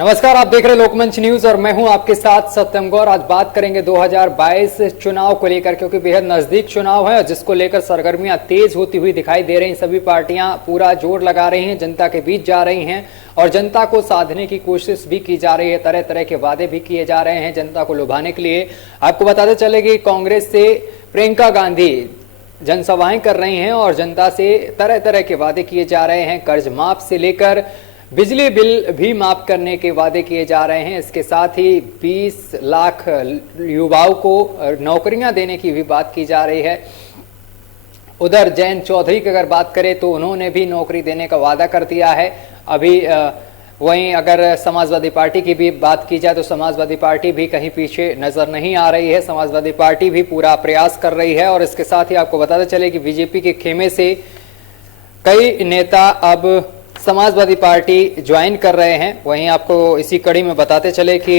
नमस्कार, आप देख रहे हैं लोकमंच न्यूज और मैं हूं आपके साथ सत्यम गौर। आज बात करेंगे 2022 चुनाव को लेकर, क्योंकि बेहद नजदीक चुनाव है जिसको लेकर सरगर्मियां तेज होती हुई दिखाई दे रही हैं। सभी पार्टियां पूरा जोर लगा रही हैं, जनता के बीच जा रही हैं और जनता को साधने की कोशिश भी की जा रही है। तरह तरह के वादे भी किए जा रहे हैं जनता को लुभाने के लिए। आपको बताते चले कि कांग्रेस से प्रियंका गांधी जनसभाएं कर रही हैं और जनता से तरह तरह के वादे किए जा रहे हैं। कर्ज माफ से लेकर बिजली बिल भी माफ करने के वादे किए जा रहे हैं। इसके साथ ही 20 लाख युवाओं को नौकरियां देने की भी बात की जा रही है। उधर जयंत चौधरी की अगर बात करें तो उन्होंने भी नौकरी देने का वादा कर दिया है। अभी वहीं अगर समाजवादी पार्टी की भी बात की जाए तो समाजवादी पार्टी भी कहीं पीछे नजर नहीं आ रही है। समाजवादी पार्टी भी पूरा प्रयास कर रही है। और इसके साथ ही आपको बताते चले कि बीजेपी के खेमे से कई नेता अब समाजवादी पार्टी ज्वाइन कर रहे हैं। वहीं आपको इसी कड़ी में बताते चले कि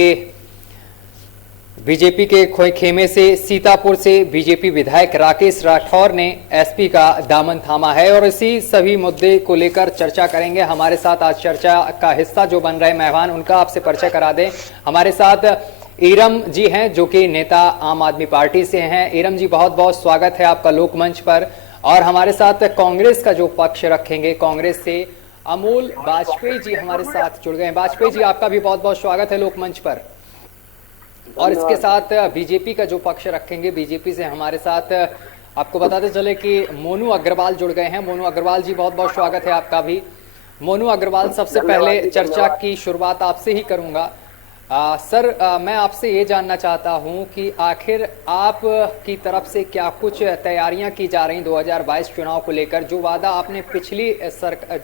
बीजेपी के खेमे से सीतापुर से बीजेपी विधायक राकेश राठौर ने एसपी का दामन थामा है और इसी सभी मुद्दे को लेकर चर्चा करेंगे। हमारे साथ आज चर्चा का हिस्सा जो बन रहे मेहमान, उनका आपसे परिचय करा दें। हमारे साथ इरम जी हैं जो कि नेता आम आदमी पार्टी से हैं। इरम जी, बहुत बहुत स्वागत है आपका लोकमंच पर। और हमारे साथ कांग्रेस का जो पक्ष रखेंगे, कांग्रेस से अमोल वाजपेयी जी हमारे साथ जुड़ गए हैं। वाजपेयी जी, आपका भी बहुत बहुत स्वागत है लोकमंच पर। और इसके साथ बीजेपी का जो पक्ष रखेंगे, बीजेपी से हमारे साथ आपको बताते चले कि मोनू अग्रवाल जुड़ गए हैं। मोनू अग्रवाल जी, बहुत बहुत स्वागत है आपका भी। मोनू अग्रवाल, सबसे पहले चर्चा की शुरुआत आपसे ही करूंगा। सर, मैं आपसे ये जानना चाहता हूं कि आखिर आप की तरफ से क्या कुछ तैयारियां की जा रही 2022 चुनाव को लेकर। जो वादा आपने पिछली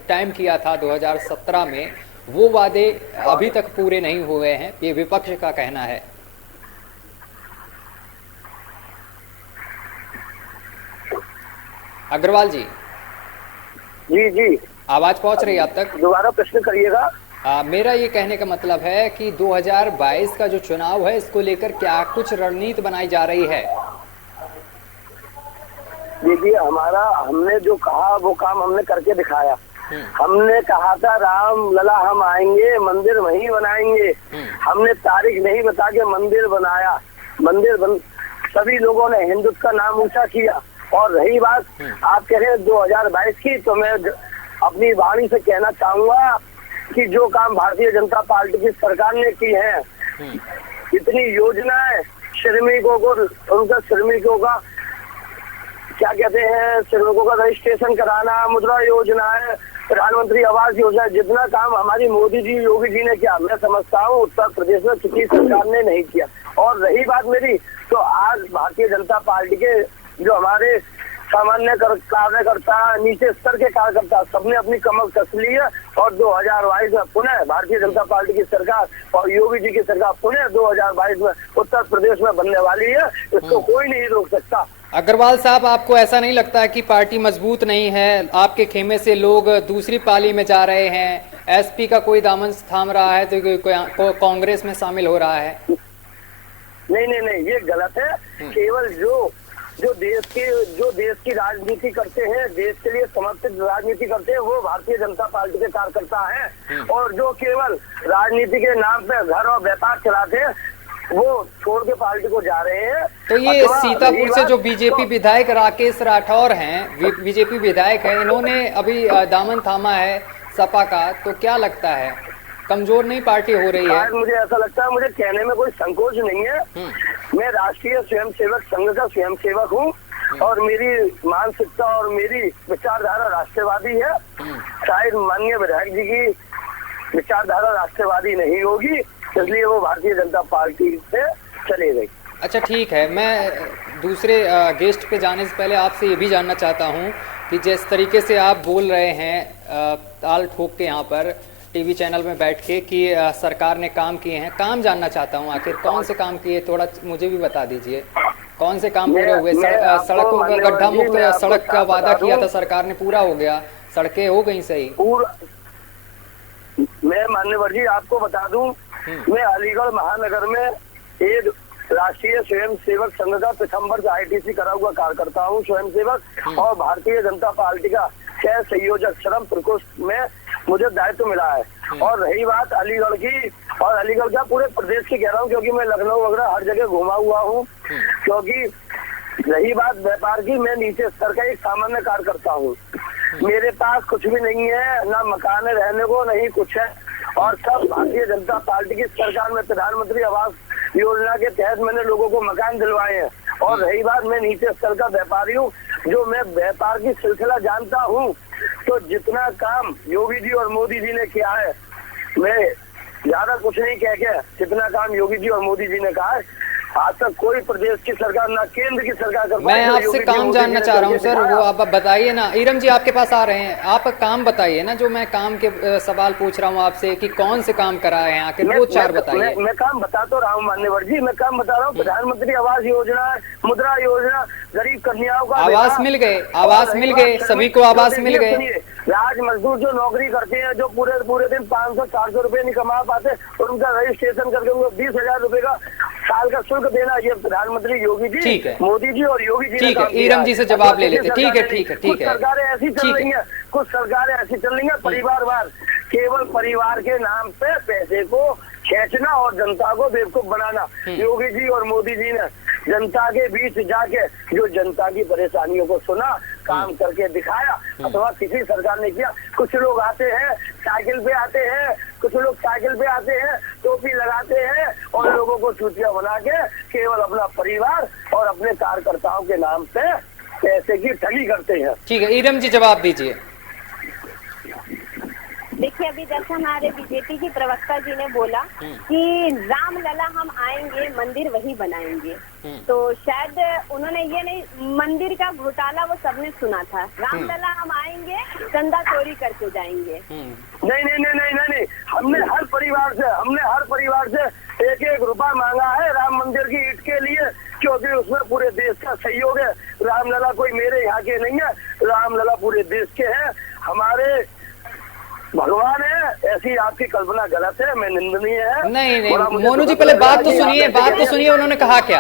टाइम किया था 2017 में, वो वादे अभी तक पूरे नहीं हुए हैं, ये विपक्ष का कहना है। अग्रवाल जी। जी, आवाज पहुंच रही है आप तक? दोबारा प्रश्न करिएगा। मेरा ये कहने का मतलब है कि 2022 का जो चुनाव है, इसको लेकर क्या कुछ रणनीति बनाई जा रही है? देखिए, हमने जो कहा वो काम हमने करके दिखाया। हमने कहा था राम लला हम आएंगे, मंदिर वहीं बनाएंगे। हमने तारीख नहीं बता के मंदिर बनाया। सभी लोगों ने हिंदुत्व का नाम ऊंचा किया। और रही बात आप कह रहे हैं 2022 की, तो मैं अपनी वाणी से कहना चाहूंगा कि जो काम भारतीय जनता पार्टी की सरकार ने की है, इतनी योजनाएं श्रमिकों को, उनका श्रमिकों का क्या कहते हैं, श्रमिकों का रजिस्ट्रेशन कराना, मुद्रा योजना है, प्रधानमंत्री आवास योजना, जितना काम हमारी मोदी जी, योगी जी ने किया, मैं समझता हूँ उत्तर प्रदेश में किसी सरकार ने नहीं किया। और रही बात मेरी, तो आज भारतीय जनता पार्टी के जो हमारे सामान्य कार्यकर्ता, नीचे स्तर के कार्यकर्ता, सबने अपनी कमर कस ली है। और 2022 में पुनः भारतीय जनता पार्टी की सरकार और योगी जी की सरकार पुनः 2022 में उत्तर प्रदेश में बनने वाली है। इसको कोई नहीं रोक सकता। अग्रवाल साहब, आपको ऐसा नहीं लगता है कि पार्टी मजबूत नहीं है? आपके खेमे से लोग दूसरी पाली में जा रहे हैं, एसपी का कोई दामन थाम रहा है तो कांग्रेस में शामिल हो रहा है। नहीं, ये गलत है। केवल जो देश की राजनीति करते हैं, देश के लिए समर्पित राजनीति करते हैं, वो भारतीय जनता पार्टी के कार्यकर्ता हैं। और जो केवल राजनीति के नाम पे घर और व्यापार चलाते हैं, वो छोड़ के पार्टी को जा रहे हैं। तो ये सीतापुर से जो बीजेपी विधायक राकेश राठौर हैं, बीजेपी विधायक हैं, इन्होंने अभी दामन थामा है सपा का, तो क्या लगता है कमजोर नहीं पार्टी हो रही है? मुझे ऐसा लगता है, मुझे कहने में कोई संकोच नहीं है। मैं राष्ट्रीय स्वयंसेवक संघ का स्वयंसेवक हूँ और मेरी मानसिकता और मेरी विचारधारा राष्ट्रवादी है। शायद माननीय विधायक जी की विचारधारा राष्ट्रवादी नहीं होगी, इसलिए वो भारतीय जनता पार्टी से चले गई। अच्छा, ठीक है। मैं दूसरे गेस्ट पे जाने से पहले आपसे ये भी जानना चाहता हूँ कि जिस तरीके से आप बोल रहे हैं ताल ठोक के यहाँ पर टीवी चैनल में बैठ के कि सरकार ने काम किए हैं, काम जानना चाहता हूँ आखिर कौन से काम किए, थोड़ा मुझे भी बता दीजिए। कौन से काम पूरे हुए? सड़कों का गड्ढा मुक्त सड़क का वादा किया था सरकार ने, पूरा हो गया? सड़कें हो गई सही? मैं मान्यवर जी आपको बता दूं, मैं अलीगढ़ महानगर में एक राष्ट्रीय स्वयंसेवक संघ का प्रथम वर्ष ITC करा हुआ कार्यकर्ता हूँ, स्वयंसेवक। और भारतीय जनता पार्टी का सह संयोजक श्रम प्रकोष्ठ में मुझे दायित्व मिला है। और रही बात अलीगढ़ की, और अलीगढ़ का पूरे प्रदेश की कह रहा हूँ, क्योंकि मैं लखनऊ वगैरह हर जगह घुमा हुआ हूँ। क्योंकि रही बात व्यापार की, मैं नीचे स्तर का एक सामान्य कार्यकर्ता हूँ। मेरे पास कुछ भी नहीं है, ना मकान है रहने को, नहीं कुछ है। और सब भारतीय जनता पार्टी की सरकार में प्रधानमंत्री आवास योजना के तहत मैंने लोगों को मकान दिलवाए हैं। और रही बात, मैं नीचे स्तर का व्यापारी हूँ, जो मैं व्यापार की सिलसिला जानता हूँ। तो जितना काम योगी जी और मोदी जी ने किया है, मैं ज्यादा कुछ नहीं कह के, जितना काम योगी जी और मोदी जी ने कहा है, आज तक कोई प्रदेश की सरकार, ना केंद्र की सरकार कर पाई। मैं आपसे काम जानना चाह रहा हूँ सर, वो आप बताइए ना। ईरम जी आपके पास आ रहे हैं, आप काम बताइए ना, जो मैं काम के सवाल पूछ रहा हूँ आपसे कि कौन से काम कराए हैं आखिर, वो चार बताइए। मैं काम बता तो रहा हूँ मान्यवर जी, मैं काम बता रहा हूँ। प्रधानमंत्री आवास योजना, मुद्रा योजना, गरीब कन्याओं का आवास मिल गए, आवास मिल गए, सभी को आवास मिल गए। राज मजदूर जो नौकरी करते हैं, जो पूरे दिन 500-400 रुपए नहीं कमा पाते, और उनका रजिस्ट्रेशन करके उनको 20,000 रुपए का साल का शुल्क देना, ये प्रधानमंत्री योगी जी, मोदी जी और योगी जी। ठीक है, ईरम जी से जवाब ले लेते। ठीक है, ठीक है, ठीक है। सरकारें ऐसी चल रही हैं, कुछ सरकारें ऐसी चल रही हैं परिवारवाद, केवल परिवार के नाम पे पैसे को खींचना और जनता को बेवकूफ बनाना। योगी जी और मोदी जी ने जनता के बीच जाके जो जनता की परेशानियों को सुना, काम करके दिखाया, अथवा किसी सरकार ने किया। कुछ लोग आते हैं साइकिल पे आते हैं, कुछ लोग साइकिल पे आते हैं, टोपी लगाते हैं, और लोगों को चूतिया बना के केवल अपना परिवार और अपने कार्यकर्ताओं के नाम पे पैसे की ठगी करते हैं। ठीक है, ईरम जी जवाब दीजिए। देखिए, अभी जैसे हमारे बीजेपी की प्रवक्ता जी ने बोला कि रामलला हम आएंगे, मंदिर वही बनाएंगे, तो शायद उन्होंने ये नहीं, मंदिर का घोटाला वो सबने सुना था। रामलला हम आएंगे, चंदा चोरी करके जाएंगे। नहीं, हमने हर परिवार से एक रुपया मांगा है राम मंदिर की ईंट के लिए, क्योंकि उसमें पूरे देश का सहयोग है। रामलला कोई मेरे यहाँ के नहीं है, रामलला पूरे देश के हैं, हमारे भगवान है। ऐसी आपकी कल्पना गलत है, मैं निंदनीय है। नहीं, मोनू जी पहले बात तो सुनिए, उन्होंने कहा क्या।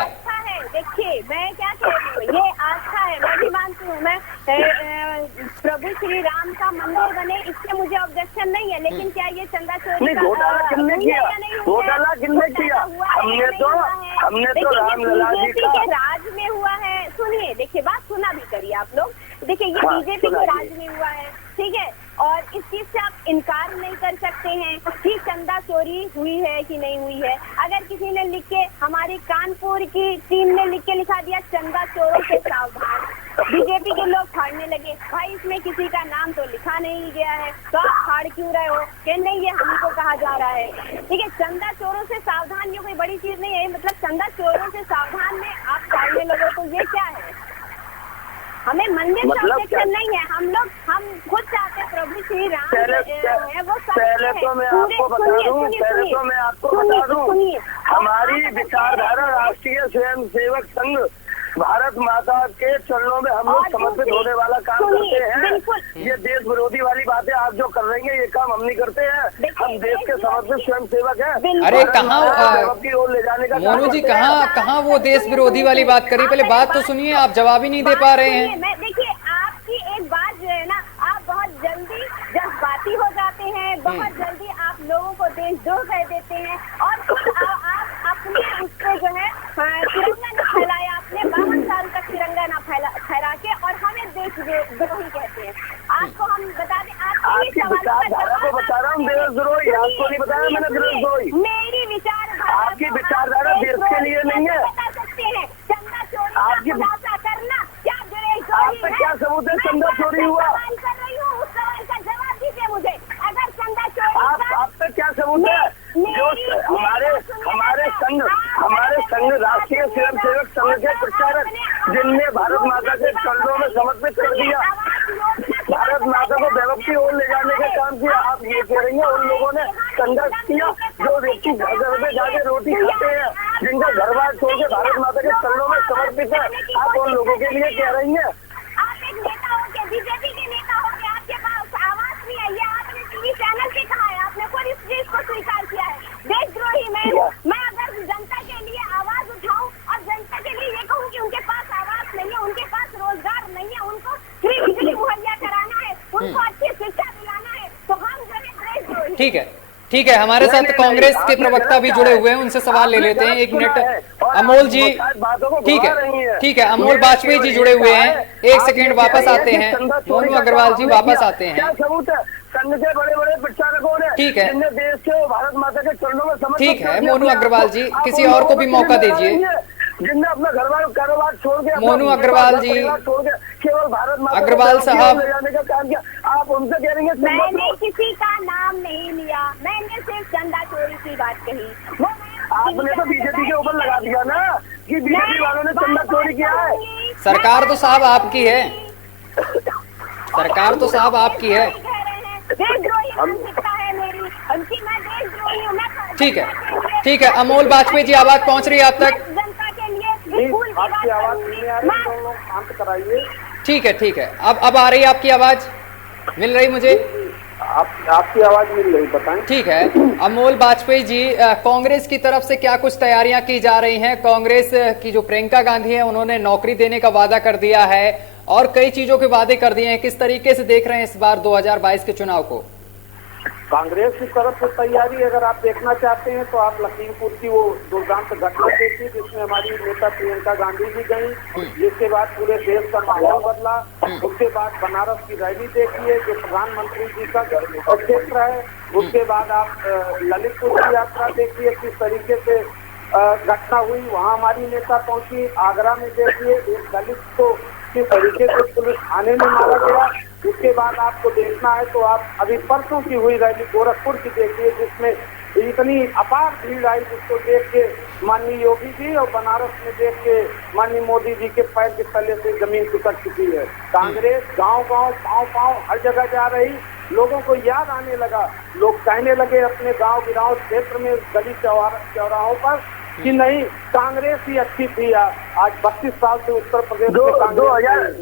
देखिए, मैं क्या कह रही हूँ, ये आस्था है, मैं भी मानती हूँ। मैं प्रभु श्री राम का मंदिर बने, इससे मुझे ऑब्जेक्शन नहीं है, लेकिन क्या ये चंदा चोरी का घोटाला किसने किया? घोटाला किसने किया? हमने तो रामलला जी का राज में हुआ है। सुनिए, देखिए, बात सुना भी करिए आप लोग। देखिए, ये बीजेपी के राज में हुआ है, ठीक है, और इस चीज से आप इनकार नहीं कर सकते हैं कि चंदा चोरी हुई है कि नहीं हुई है। अगर किसी ने लिख के, हमारी कानपुर की टीम ने लिख के लिखा दिया चंदा चोरों से सावधान, बीजेपी के लोग फाड़ने लगे। भाई, इसमें किसी का नाम तो लिखा नहीं गया है, तो आप फाड़ क्यों रहे हो? कि नहीं, ये हमको कहा जा रहा है। ठीक है, चंदा चोरों से सावधान ये कोई बड़ी चीज नहीं है, मतलब चंदा चोरों से सावधान में आप फाड़ने लगे, तो ये क्या है? हमें मंदिर का ऑब्जेक्शन नहीं है, हम खुद चाहते हैं प्रभु श्री राम है वो सब। पहले तो मैं आपको बता दूं, हमारी विचारधारा राष्ट्रीय स्वयंसेवक संघ भारत माता के चरणों में हम लोग समर्पित होने वाला काम करते हैं। ये देश विरोधी वाली बातें आप जो कर रही हैं, ये काम हम नहीं करते हैं। हम देश के समर्पित स्वयंसेवक हैं। अरे कहाँ ले जाने का मोनू जी, कहाँ वो देश विरोधी वाली बात करी? पहले बात तो सुनिए, आप जवाब ही नहीं दे पा रहे हैं। देखिए, आपकी एक बात जो है ना, आप बहुत जल्दी जज्बाती हो जाते हैं, बहुत जल्दी आप लोगों को देशद्रोह कह देते हैं, और आप अपने उससे जो है तिरंगा न फैलाया, आपने 52 साल तक तिरंगा न फहरा के, और हमें देशद्रोही कहते हैं। आपको हम बता दें, आपकी विचारधारा को बता रहा हूँ देशद्रोही, आपको नहीं बताया मैंने देशद्रोही। मेरी विचारधारा, आपकी विचारधारा देश के लिए नहीं है। बता सकते हैं चंदा चोरी आपकी करना क्या आप पे क्या सबूत है चंदा चोरी हुआ? सवाल कर रही हूँ, उस सवाल का जवाब दीजिए मुझे। अगर चंदा चोरी आप पे क्या सबूत है? जो हमारे संघ राष्ट्रीय स्वयंसेवक संघ के प्रचारक, जिनने भारत माता के चरणों में समर्पित कर दिया, भारत माता को वैभव की ओर ले जाने का काम किया, आप ये कह रही हैं उन लोगों ने संघर्ष किया? जो व्यक्ति घर में जाके रोटी खाते हैं, जिनका घर बार छोड़ के भारत माता के चरणों में समर्पित है, आप उन लोगों के लिए कह रही हैं? आप एक नेता हो के, बीजेपी के नेता हो के, आपके पास आवाज नहीं है, ये आपने टीवी चैनल पे कहा है, आपने खुद इस चीज को स्वीकार किया है। देशद्रोही मैं अगर जनता के लिए आवाज उठाऊं और जनता के लिए ये कहूं कि उनके पास आवाज नहीं है, उनके पास रोजगार नहीं है, उनको फ्री बिजली मुहैया कराना है, ठीक है, हमारे साथ कांग्रेस के प्रवक्ता भी जुड़े हुए हैं, उनसे सवाल ले लेते हैं। एक मिनट, अमोल जी, ठीक है, अमोल वाजपेयी जी जुड़े हुए हैं, एक सेकेंड, वापस आते हैं। मोनू अग्रवाल जी वापस आते हैं। संघ के बड़े बड़े प्रचारकों ने, ठीक है, देश के भारत माता के चरणों में समर्पित, ठीक है मोनू अग्रवाल जी, किसी और को भी मौका दीजिए। जिनने अपना घर कारोबार छोड़ के, मोनू अग्रवाल जी, छोड़ के केवल भारत माता अग्रवाल साहब, ले जाने का काम किया, आप उनसे कह रही हैं? मैंने किसी का नाम नहीं लिया, मैंने सिर्फ चंदा चोरी की बात कही। वो आपने तो बीजेपी के ऊपर लगा दिया ना कि बीजेपी वालों ने चंदा चोरी किया है। सरकार तो साहब आपकी है, सरकार तो साहब आपकी है। ठीक है, अमोल वाजपेयी जी, आवाज पहुंच रही है आप तक? जनता के लिए आपकी आवाज नहीं आ रही, लोग शांत कराइए। ठीक है, अब आ रही है आपकी आवाज, मिल रही मुझे? आपकी आवाज मिल रही, बताएं। ठीक है, अमोल वाजपेयी जी, कांग्रेस की तरफ से क्या कुछ तैयारियां की जा रही हैं? कांग्रेस की जो प्रियंका गांधी है, उन्होंने नौकरी देने का वादा कर दिया है और कई चीजों के वादे कर दिए हैं। किस तरीके से देख रहे हैं इस बार 2022 के चुनाव को? कांग्रेस की तरफ से तैयारी अगर आप देखना चाहते हैं तो आप लखीमपुर की वो दुर्दांत घटना देखिए, जिसमें हमारी नेता प्रियंका गांधी जी गई, जिसके बाद पूरे देश का माहौल बदला। उसके बाद बनारस की रैली देखिए, जो प्रधानमंत्री जी का क्षेत्र है। उसके बाद आप ललितपुर की यात्रा देखिए, किस तरीके से घटना हुई, वहाँ हमारी नेता पहुंची। आगरा में देखिए, एक दलित को किस तरीके से पुलिस थाने में मारा गया। उसके बाद आपको देखना है तो आप अभी परसों की हुई रैली गोरखपुर की देखिए, जिसमें इतनी अपार भीड़ आई, जिसको देख के माननीय योगी जी और बनारस में देख के माननीय मोदी जी के पैर के तले से जमीन खिसक चुकी है। कांग्रेस गांव-गांव, पांव-पांव हर जगह जा रही। लोगों को याद आने लगा, लोग कहने लगे अपने गांव गिराव क्षेत्र में, गली चौराहों पर कि नहीं, कांग्रेस ही अच्छी थी। आज 32 साल से उत्तर प्रदेश में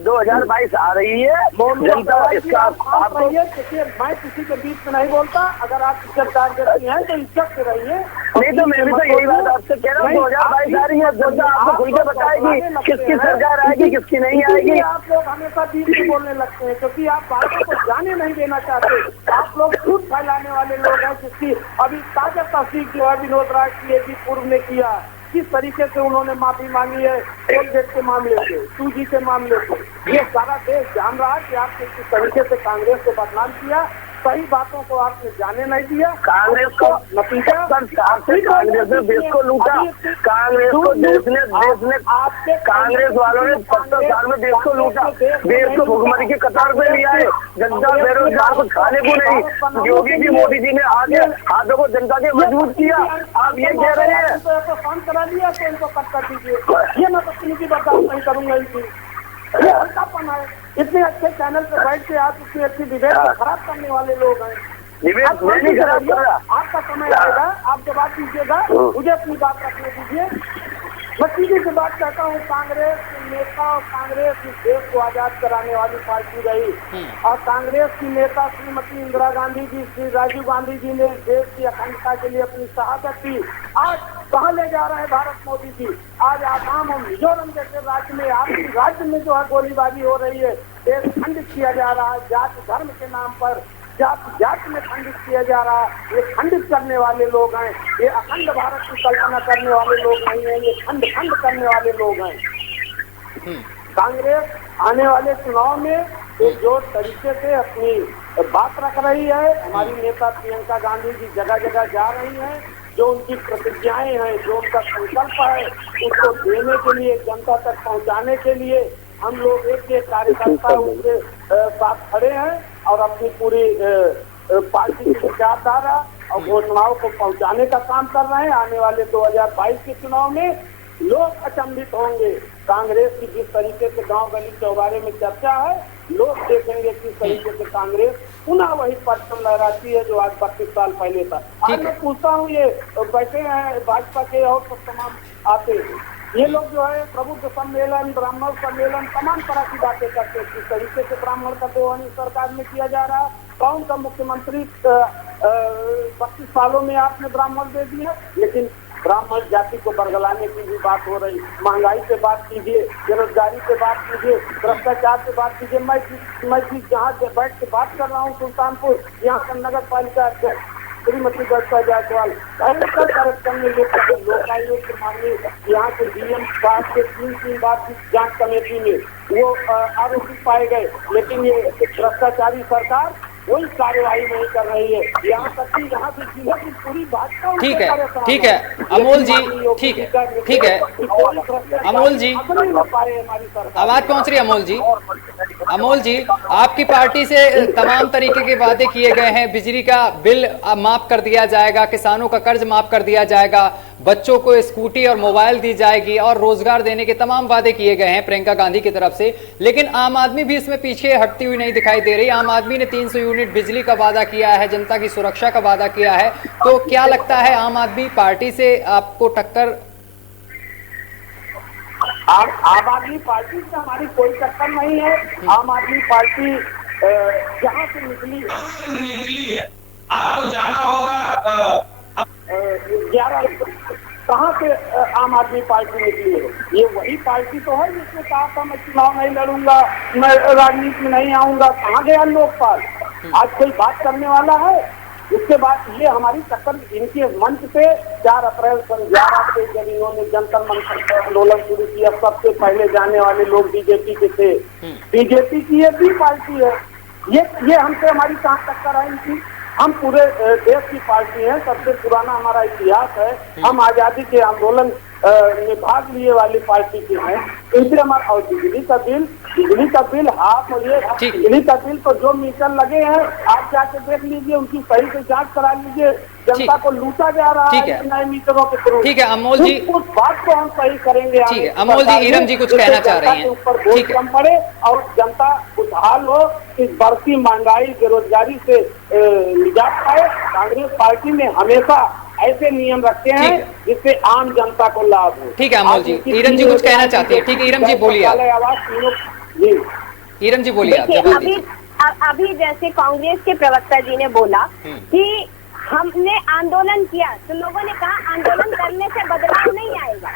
2022 आ रही है, जनता इसका आपको, मैं किसी के बीच में नहीं बोलता। अगर आप इज्जतदार व्यक्ति हैं तो इज्जत से रहिए। नहीं तो मैं भी तो यही बात आपसे कह रहा हूँ, 2022 आ रही है, जनता आपको खुल के बताएगी किसकी सरकार आएगी, किसकी नहीं आएगी। आप लोग हमेशा बीच में बोलने लगते हैं क्योंकि आप बातों को जाने नहीं देना चाहते। आप लोग खुद फैलाने वाले लोग हैं, जिसकी अभी ताजा तस्दीक जो है विनोद राय की पूर्व ने किया, किस तरीके से उन्होंने माफी मांगी है टोलगेट के मामले से, 2G के मामले से। ये सारा देश जान रहा है कि आपने किस तरीके से कांग्रेस को बदनाम किया, सही बातों को आपने जाने नहीं दिया। कांग्रेस को नतीजा, कांग्रेस ने देश को लूटा, कांग्रेस को देश ने कांग्रेस वालों ने 70 साल में देश को लूटा, देश को भुखमरी की कतार पे लिया है। जनता बेरोजगार, कुछ खाने को नहीं। योगी जी, मोदी जी ने आगे हाथों को जनता के मजबूत किया। आप ये कह रहे हैं तो शांत करा लिया तो इनको कट कर दीजिए। ये मैं तकनीकी बर्दाश्त नहीं करूंगा। ये हल्कापन है। इतने अच्छे चैनल पे बैठ के आप इतनी अच्छी डिबेट खराब करने वाले लोग हैं। डिबेट नहीं खराब कर रहा, आपका समय आएगा, आप जब बात कीजिएगा, मुझे अपनी बात रखने दीजिए। मैं सीधी सी बात कहता हूँ, कांग्रेस नेता और कांग्रेस इस देश को आजाद कराने वाली पार्टी रही और कांग्रेस की नेता श्रीमती इंदिरा गांधी जी, श्री राजीव गांधी जी ने देश की अखंडता के लिए अपनी शहादत दी। आज कहाँ ले जा रहे हैं भारत मोदी जी? आज आसाम और मिजोरम जैसे राज्य में, आपकी राज्य में जो है गोलीबारी हो रही है, देश खंडित किया जा रहा है, जाति धर्म के नाम पर जाति में खंडित किया जा रहा है। ये खंडित करने वाले लोग हैं, ये अखंड भारत की कल्पना करने वाले लोग नहीं है, ये खंड करने वाले लोग हैं। कांग्रेस आने वाले चुनाव में एक जो तरीके से अपनी बात रख रही है, हमारी नेता प्रियंका गांधी जी जगह जगह जा रही हैं, जो उनकी प्रतिज्ञाएं हैं, जो उनका संकल्प है, उसको देने के लिए, जनता तक पहुंचाने के लिए हम लोग एक कार्यकर्ता उनके साथ खड़े हैं और अपनी पूरी पार्टी की विचारधारा और घोषणाओं को पहुंचाने का काम कर रहे हैं। आने वाले 2022 के चुनाव में लोग अचंभित होंगे। कांग्रेस की जिस तरीके से गांव गली चौबारे में चर्चा है, लोग देखेंगे किस तरीके से कांग्रेस पुनः वही परचम लहराती है जो आज 32 साल पहले था। आज मैं पूछता हूँ, ये बैठे हैं भाजपा के और सब तमाम आते हैं, ये लोग जो है प्रबुद्ध सम्मेलन, ब्राह्मण सम्मेलन, तमाम तरह की बातें करते हैं। किस तरीके से ब्राह्मण का दोहन सरकार में किया जा रहा है, कौन सा मुख्यमंत्री 32 सालों में आपने ब्राह्मण दे दिया, लेकिन ब्राह्मण जाति को बरगलाने की भी बात हो रही। महंगाई पे बात कीजिए, बेरोजगारी पे बात कीजिए, भ्रष्टाचार पे बात कीजिए। मैं जहाँ बैठ के बात कर रहा हूँ सुल्तानपुर, यहाँ का नगर पालिका अध्यक्ष, श्रीमती वर्षा जायसवाल कलेक्टर कार्यक्रम में लोकायुक्त माननीय यहाँ के डीएम साहब के 3 बार की जांच कमेटी में वो आरोपी पाए गए, लेकिन ये भ्रष्टाचारी सरकार कोई कार्यवाही नहीं कर रही है। यहाँ तक कि यहाँ की पूरी भाजपा ठीक है अमोल जी, ठीक है अमोल जी, आवाज पहुंच रही है अमोल जी, आपकी पार्टी से तमाम तरीके के वादे किए गए हैं, बिजली का बिल माफ कर दिया जाएगा, किसानों का कर्ज माफ कर दिया जाएगा, बच्चों को स्कूटी और मोबाइल दी जाएगी और रोजगार देने के तमाम वादे किए गए हैं प्रियंका गांधी की तरफ से। लेकिन आम आदमी भी इसमें पीछे हटती हुई नहीं दिखाई दे रही। आम आदमी ने 300 यूनिट बिजली का वादा किया है, जनता की सुरक्षा का वादा किया है। तो क्या लगता है आम आदमी पार्टी से आपको टक्कर? आम आदमी पार्टी से हमारी कोई टक्कर नहीं है। आम आदमी पार्टी जहाँ से निकली है, आपको जाना होगा 11 कहाँ से आम आदमी पार्टी निकली है। ये वही पार्टी तो है जिसने कहा था मैं चुनाव नहीं लड़ूंगा, मैं राजनीति में नहीं आऊंगा। कहाँ गया लोकपाल? आज कोई बात करने वाला है? उसके बाद ये हमारी टक्कर इनके मंच पे 4 अप्रैल सन 11 से जब इन्होंने जंतर मंतर पर आंदोलन शुरू किया, सबसे पहले जाने वाले लोग बीजेपी के थे। बीजेपी की ये भी पार्टी है। ये हमसे हमारी कहाँ टक्कर है इनकी? हम पूरे देश की पार्टी है, सबसे पुराना हमारा इतिहास है। हम आजादी के आंदोलन में भाग लिए वाली पार्टी के हैं। इनसे हमारा और बिजली का बिल हाफ, और ये बिजली का बिल तो जो मीटर लगे हैं आप जाके देख लीजिए, उनकी सही से जांच करा लीजिए। जनता को लूटा जा रहा है नए मीटरों के थ्रू। ठीक है अमोल जी, उस बात को हम सही करेंगे। ठीक है अमोल जी, ईरम जी कुछ कहना चाह रही हैं। ऊपर बोझ कम पड़े और जनता खुशहाल हो, इस बढ़ती महंगाई बेरोजगारी से निजात पाए। कांग्रेस पार्टी ने हमेशा ऐसे नियम रखते हैं जिससे आम जनता को लाभ हो। ठीक है अमोल जी, ईरम जी कुछ कहना चाहती है। ठीक है ईरम जी बोलिए, ईरम जी बोलिए। अभी जैसे कांग्रेस के प्रवक्ता जी ने बोला कि हमने आंदोलन किया, तो लोगों ने कहा आंदोलन करने से बदलाव नहीं आएगा।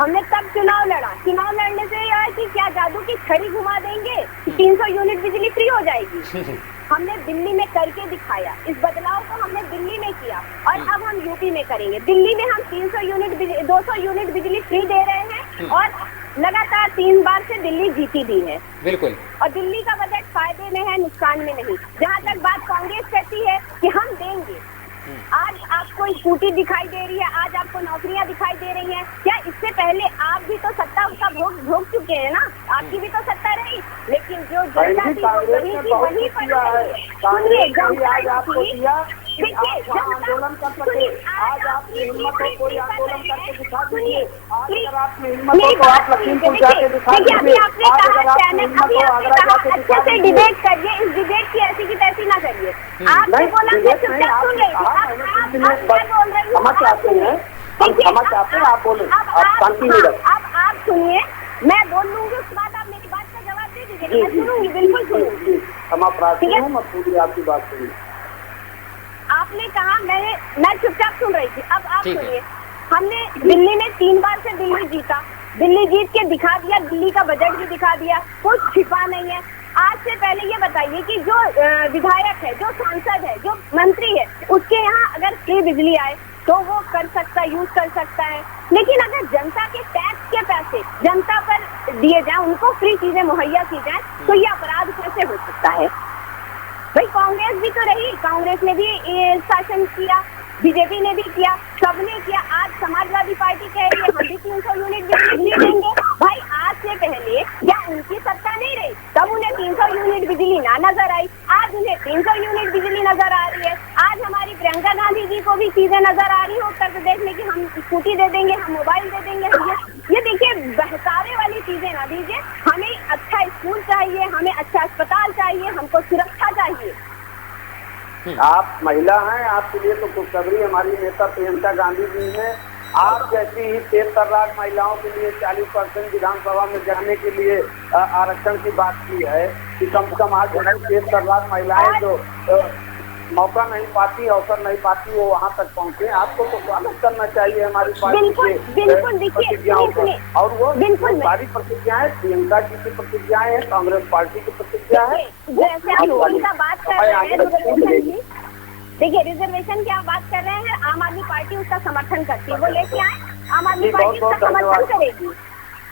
हमने तब चुनाव लड़ा, चुनाव लड़ने से यह है कि क्या जादू की छड़ी घुमा देंगे, 300 यूनिट बिजली फ्री हो जाएगी। हमने दिल्ली में करके दिखाया, इस बदलाव को हमने दिल्ली में किया और अब हम यूपी में करेंगे। दिल्ली में हम 300 यूनिट 200 यूनिट बिजली फ्री दे रहे हैं और लगातार 3 बार से दिल्ली जीती भी है। बिल्कुल। और दिल्ली का बजट फायदे में है, नुकसान में नहीं। जहाँ तक बात कांग्रेस कहती है कि हम देंगे, आज आपको स्कूटी दिखाई दे रही है, आज आपको नौकरियां दिखाई दे रही हैं। क्या इससे पहले आप भी तो सत्ता उसका भोग चुके हैं ना? आपकी भी तो सत्ता रही, लेकिन जो जनता थी वही पर देखिए आंदोलन कर सके। आज आपकी हिम्मत हो, कोई आंदोलन करके दिखा दीजिए। आज अगर आपकी हिम्मत हो तो आप लखीमपुर जाके दिखा दीजिए। आज अगर आपकी हिम्मत हो आगरा जाके दिखा दीजिए। डिबेट करिए, इस डिबेट की ऐसी की तैसी ना करिए। आपने बोला मैं चुपचाप सुन रही थी। क्षमा चाहते हैं, हम क्षमा चाहते हैं, आप बोले, आप शांति में रखें। अब आप सुनिए, मैं बोल लूंगी, उसके बाद आप मेरी बात का जवाब दे दीजिए। मैं सुनूंगी, बिल्कुल सुनूंगी। क्षमा प्रार्थी हूँ, मैं पूरी आपकी बात सुनी। आपने कहा मैं चुपचाप सुन रही थी। अब आप सुनिए, हमने दिल्ली में 3 बार से दिल्ली जीता, दिल्ली जीत के दिखा दिया, दिल्ली का बजट भी दिखा दिया, कुछ छिपा नहीं है। आज से पहले ये बताइए कि जो विधायक है, जो सांसद है, जो मंत्री है, उसके यहाँ अगर फ्री बिजली आए तो वो कर सकता है, यूज कर सकता है। लेकिन अगर जनता के टैक्स के पैसे जनता पर दिए जाए, उनको फ्री चीजें मुहैया की जाए, तो ये अपराध कैसे हो सकता है? भाई कांग्रेस भी तो रही, कांग्रेस ने भी शासन किया, बीजेपी ने भी किया, सबने किया। आज समाजवादी पार्टी कह रही है हम भी 300 यूनिट बिजली देंगे। भाई आज से पहले या उनकी सत्ता नहीं रही तब उन्हें 300 यूनिट बिजली ना नजर आई, आज उन्हें 300 यूनिट बिजली नजर आ रही है। आज हमारी प्रियंका गांधी जी को भी चीजें नजर आ रही है उत्तर प्रदेश में कि हम स्कूटी दे देंगे, हम मोबाइल दे देंगे। ये देखिए बहकावे वाली चीजें ना दीजिए। हमें अच्छा स्कूल चाहिए, हमें अच्छा अस्पताल चाहिए, हमको सुरक्षा चाहिए। आप महिला हैं, आपके लिए तो खुशखबरी हमारी नेता प्रियंका गांधी जी ने आप जैसी ही तेज तर्रार महिलाओं के लिए 40% विधानसभा में जाने के लिए आरक्षण की बात की है कि कम से कम आज तेज तर्रार महिलाएं जो मौका नहीं पाती, अवसर नहीं पाती, वो वहाँ तक पहुँचे। आपको तो स्वागत करना चाहिए हमारी पार्टी के प्रतिज्ञाओं पर। और वो सारी प्रतिज्ञाएं प्रियंका जी की प्रतिज्ञाएं हैं, कांग्रेस पार्टी की प्रतिज्ञा है। देखिए रिजर्वेशन की आप बात कर रहे हैं, आम आदमी पार्टी उसका समर्थन करती है, वो लेके आए, आम आदमी जी, पार्टी बहुत उसका बहुत समर्थन धन्यवाद। करेगी।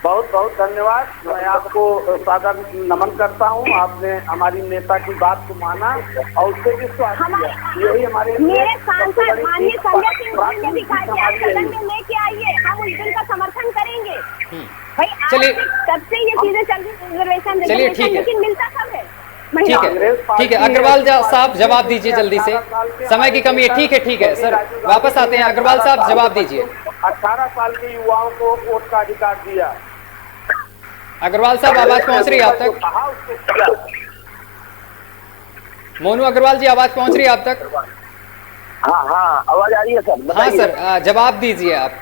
बहुत बहुत धन्यवाद। मैं आपको सादर नमन करता हूँ। आपने हमारी नेता की बात को माना और उससे विश्वास किया। यही हमारे मेरे सांसद माननीय संजय सिंह जी ने भी कहा कि आप सदन में लेके आइए, हम उस बिल का समर्थन करेंगे। भाई चलिए। तब से ये चीजें चल रही रिजर्वेशन चलिए, ठीक है। लेकिन मिलता कब है? ठीक है, ठीक है। अग्रवाल साहब जवाब दीजिए जल्दी से, समय की कमी है। ठीक है सर, वापस आते हैं। अग्रवाल साहब जवाब दीजिए। 18 साल के युवाओं को वोट का अधिकार दिया। अग्रवाल साहब आवाज पहुंच रही है आप तक? कहा उसको किया। मोनू अग्रवाल जी आवाज पहुंच रही है आप तक? हाँ हाँ, आवाज आ रही है सर, हाँ बताइए। सर, जवाब दीजिए आप।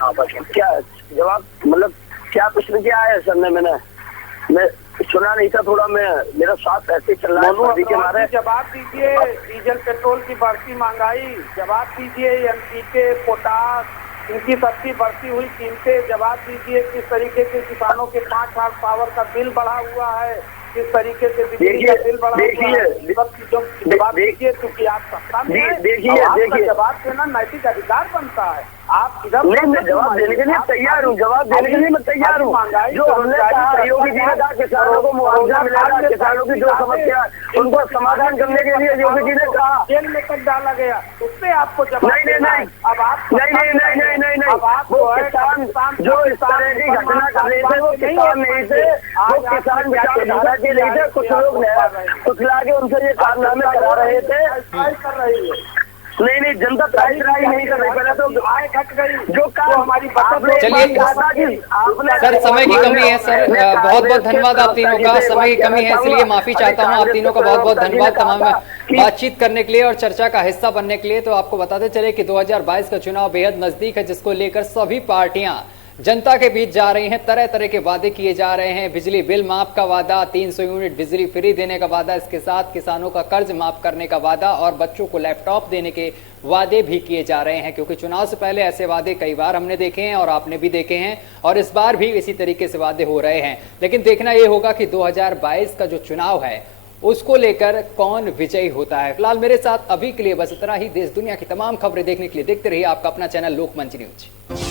क्या जवाब, मतलब क्या प्रश्न किया है सर ने? मैं सुना नहीं था, थोड़ा मेरा साथ ऐसे चल रहा है सर्दी के मारे। जवाब दीजिए, डीजल पेट्रोल की बढ़ती महंगाई, जवाब दीजिए एनपीके पोटास इनकी सबकी बढ़ती हुई कीमतें, जवाब दीजिए किस तरीके से किसानों के 5 हार्स पावर का बिल बढ़ा हुआ है, किस तरीके से बिजली का बिल बढ़ा हुआ है। सब चीजों जवाब दीजिए, क्योंकि आप सत्ता में हैं। देखिए जवाब देना नैतिक अधिकार बनता है। आप इधर नहीं, मैं जवाब देने के लिए तैयार हूँ, जवाब देने के लिए मैं तैयार हूँ। जो हमने कहा योगी जी ने कहा किसानों को मुआवजा मिलेगा, किसानों की जो समस्या उनको समाधान करने के लिए योगी जी ने कहा। जेल में तक डाला गया, उससे आपको जवाब नहीं, अब आप नहीं, वो किसान जो इस तरह की घटना कर रहे थे वो किसान नहीं थे, वो किसान विचारधारा के नहीं थे। कुछ लोग कुचला के उनसे ये कारनामे करा रहे थे। कर रही है। नहीं, जनता ट्राई नहीं कर रही। पहले तो आय घट गई जो काम हमारी चलिए सर, समय की कमी है सर, बहुत बहुत धन्यवाद आप तीनों का। समय की कमी है इसलिए माफी चाहता हूँ आप तीनों का। बहुत बहुत धन्यवाद तमाम बातचीत करने के लिए और चर्चा का हिस्सा बनने के लिए। तो आपको बताते चले कि 2022 का चुनाव बेहद नजदीक है, जिसको लेकर सभी पार्टियां जनता के बीच जा रही हैं। तरह तरह के वादे किए जा रहे हैं। बिजली बिल माफ का वादा, 300 यूनिट बिजली फ्री देने का वादा, इसके साथ किसानों का कर्ज माफ करने का वादा और बच्चों को लैपटॉप देने के वादे भी किए जा रहे हैं। क्योंकि चुनाव से पहले ऐसे वादे कई बार हमने देखे हैं और आपने भी देखे हैं, और इस बार भी इसी तरीके से वादे हो रहे हैं। लेकिन देखना यह होगा कि 2022 का जो चुनाव है उसको लेकर कौन विजयी होता है। फिलहाल मेरे साथ अभी के लिए बस इतना ही। देश दुनिया की तमाम खबरें देखने के लिए देखते रहिए आपका अपना चैनल लोकमंच न्यूज।